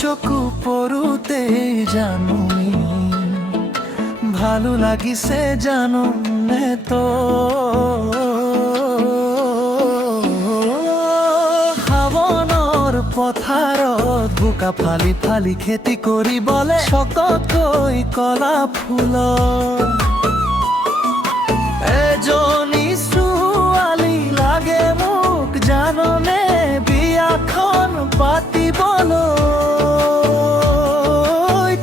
চকু পড়ুতে জানুমি ভালো লাগিছে জানো নে তো হাৱনৰ পথাৰত বোকা ফালি ফালি খেতি কৰি বলে শকতকৈ কলা ফুলৰ এজনী ছোৱালী লাগে মোক জাননে বিয়াখন পাতিবলৈ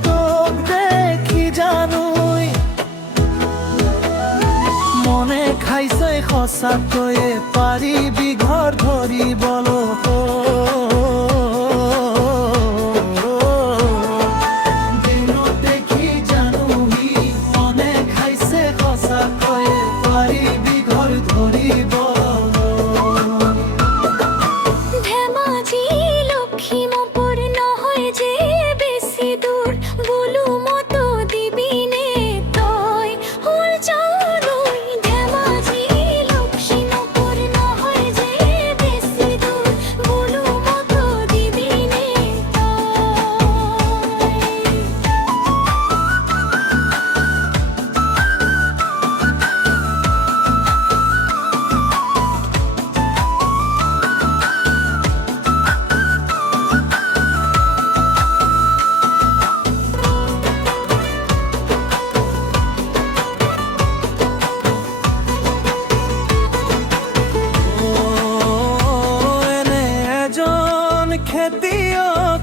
তোক দেখি জানোই মনে খাইছে সঁচাকৈয়ে পাৰিবি ঘৰ ধৰিবলৈ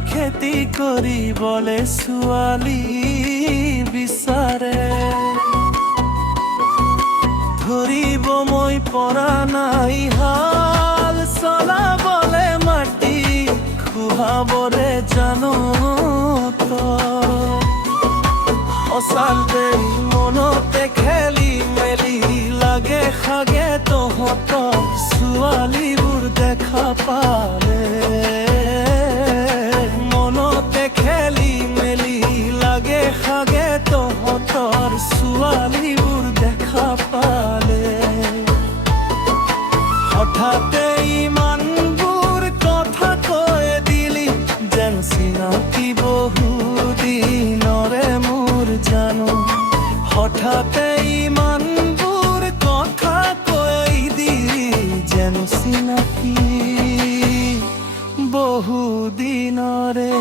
খেতি কৰিবলে ছোৱালী বিচাৰে ধৰিব মই পৰা নাই হাল চলাবলে মাটি খুৱাবৰে জানো অচালতে মনতে খেলি মেলি লাগে খাগে তহঁতৰ ছোৱালীবোৰ দেখা পালে খেলি মেলি লাগে খাগে তহঁতৰ ছোৱালীবোৰ দেখা পালে হঠাতে ইমানবোৰ কথা কৈ দিলি যেন চিনাকি বহুদিনৰে মোৰ জানো হঠাতে ইমানবোৰ কথা কৈ দিলি যেন চিনাকি বহুদিনৰে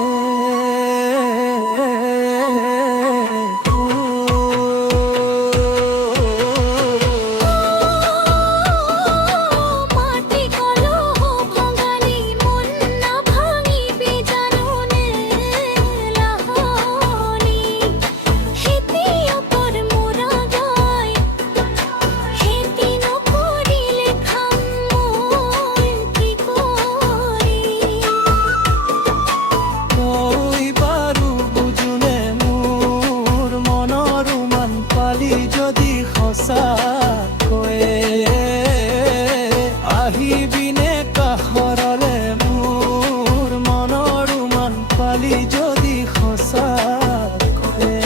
আহিবিনে কাষৰলে মোৰ মনৰ উমান পালি যদি সঁচাকৈয়ে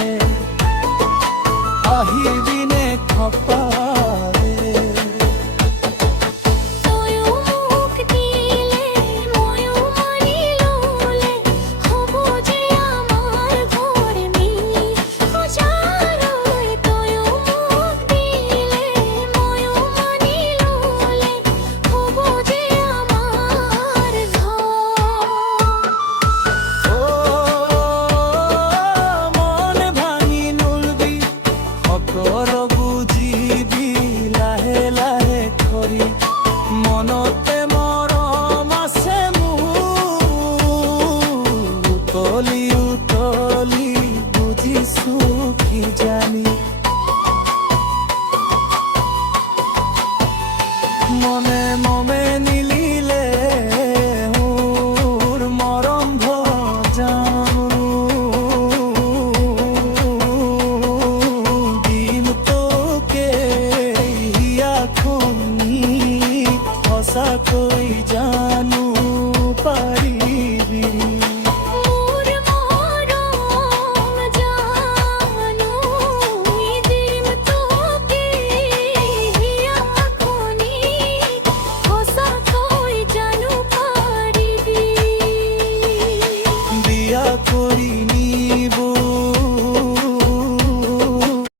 আহিবিনে খপালে মনতে মৰম আছে মোৰ উতলি উতলি বুজিছো কি জানি মনে মনে নিলিলে মোৰ মৰম ভজানো দিন তোকে সঁচাকৈ জানো পাৰিবি বিয়া আকুল